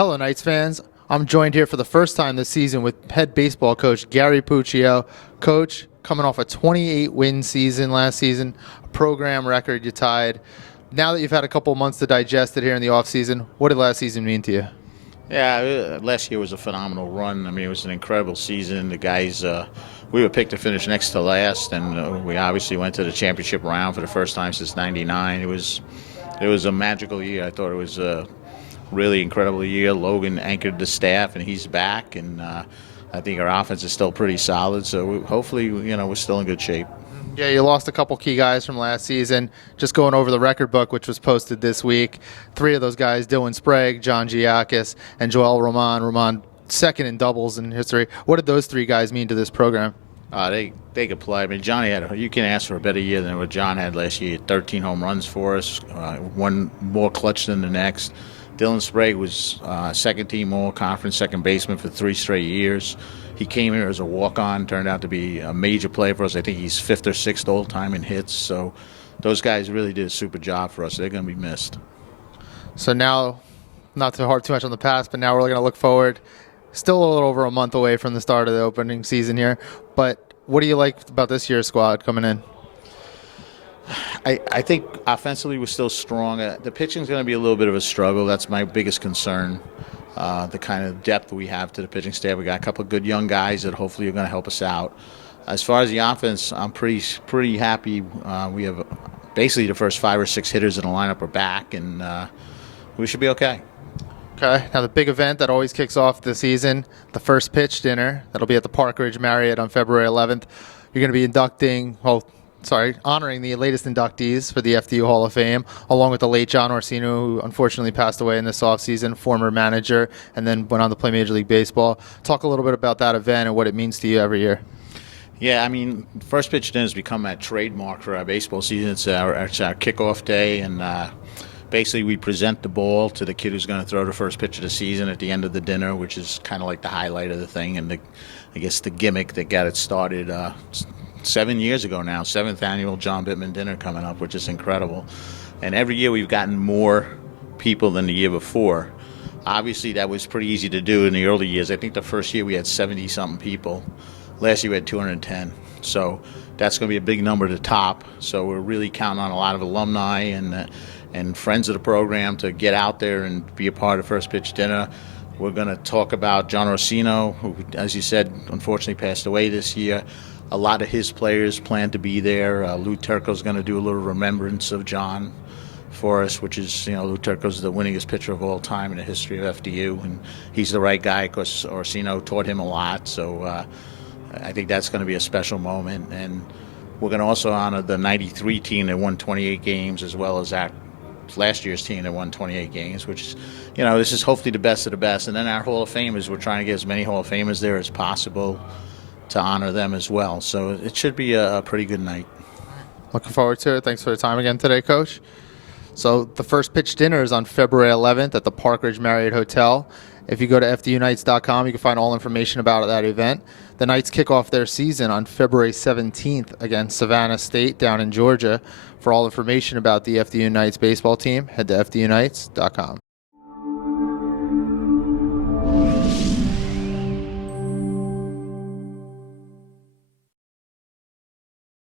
Hello, Knights fans. I'm joined here for the first time this season with head baseball coach Gary Puccio. Coach, coming off a 28-win season last season, a program record you tied. Now that you've had a couple months to digest it here in the offseason, what did last season mean to you? Yeah, last year was a phenomenal run. I mean, it was an incredible season. The guys, we were picked to finish next to last, and we obviously went to the championship round for the first time since '99. It was a magical year. I thought it was a really incredible year. Logan anchored the staff, and he's back, and I think our offense is still pretty solid. So hopefully, we're still in good shape. Yeah, you lost a couple key guys from last season. Just going over the record book, which was posted this week, 3 of those guys, Dylan Sprague, John Giakis, and Joel Roman. Roman second in doubles in history. What did those 3 guys mean to this program? They could play. I mean, Johnny you can ask for a better year than what John had last year. 13 home runs for us, one more clutch than the next. Dylan Sprague was second-team all-conference second baseman for 3 straight years. He came here as a walk-on, turned out to be a major player for us. I think he's 5th or 6th all-time in hits. So those guys really did a super job for us. They're going to be missed. So now, not to harp too much on the past, but now we're going to look forward. Still a little over a month away from the start of the opening season here. But what do you like about this year's squad coming in? I think offensively we're still strong. The pitching's going to be a little bit of a struggle. That's my biggest concern. The kind of depth we have to the pitching staff. We got a couple of good young guys that hopefully are going to help us out. As far as the offense, I'm pretty happy. We have basically the first 5 or 6 hitters in the lineup are back, and we should be okay. Okay. Now the big event that always kicks off the season, the first pitch dinner. That'll be at the Park Ridge Marriott on February 11th. You're going to be honoring the latest inductees for the FDU Hall of Fame, along with the late John Orsino, who unfortunately passed away in this offseason, former manager, and then went on to play Major League Baseball. Talk a little bit about that event and what it means to you every year. Yeah, I mean, first pitch dinner has become that trademark for our baseball season. It's our kickoff day, and basically we present the ball to the kid who's going to throw the first pitch of the season at the end of the dinner, which is kind of like the highlight of the thing, and I guess the gimmick that got it started 7 years ago now, 7th annual John Bittman dinner coming up, which is incredible. And every year we've gotten more people than the year before. Obviously, that was pretty easy to do in the early years. I think the first year we had 70-something people. Last year we had 210. So that's going to be a big number to top. So we're really counting on a lot of alumni and friends of the program to get out there and be a part of First Pitch Dinner. We're going to talk about John Orsino, who, as you said, unfortunately passed away this year. A lot of his players plan to be there. Lou Turco's going to do a little remembrance of John for us, which is, Lou Turco's the winningest pitcher of all time in the history of FDU, and he's the right guy because Orsino taught him a lot. So I think that's going to be a special moment. And we're going to also honor the '93 team that won 28 games, as well as our last year's team that won 28 games, which is, this is hopefully the best of the best. And then our Hall of Famers, we're trying to get as many Hall of Famers there as possible to honor them as well. So it should be a pretty good night. Looking forward to it. Thanks for the time again today, Coach. So the first pitch dinner is on February 11th at the Park Ridge Marriott Hotel. If you go to FDUKnights.com, you can find all information about that event. The Knights kick off their season on February 17th against Savannah State down in Georgia. For all information about the FDU Knights baseball team, head to FDUKnights.com.